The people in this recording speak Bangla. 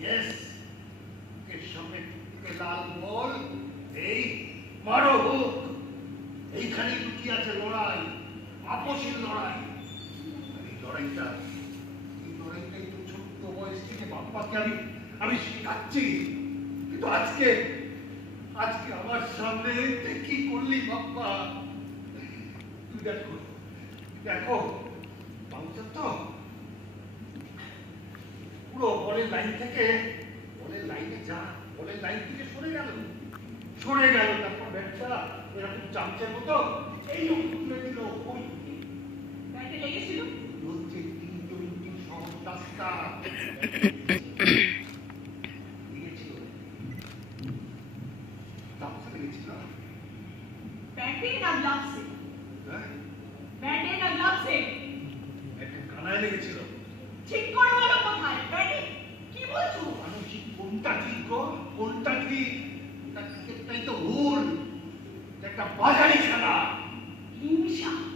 ইয়েস এর সঙ্গে টুকটুকে লাল বল এই মারো হোক এইখানে লুকিয়ে আছে লড়াই। আপসের লড়াই। এই লড়াইটা এই লড়াইটা একটু ছোট্ট বয়স থেকে বাপ্পাকে আমি আমি শেখাচ্ছি। কিন্তু আজকে আজকে আমার সামনে কি করলি বাপ্পা? তুই দেখো দেখো বাউচার তো পুরো বলের লাইন থেকে বলের লাইনে যা বলের লাইন থেকে সরে গেল। সরে গেল তারপর ব্যাটটা এরকম চামচের মতো এই তুলে দিল ওই ব্যাটে লেগেছিল? হচ্ছে তিন টোয়েন্টি সংস্থাটা দিয়েছিল ব্যাটে না গ্লাভসে হ্যাঁ। ব্যাটে না গ্লাভসে একটা কানায় লেগেছিল। ঠিক করে কি বলছো? মানসিক কোনটা ঠিক গো কোনটা ঠিক? এটা তো ভুল। একটা বাজারি খেলা। হিংসা।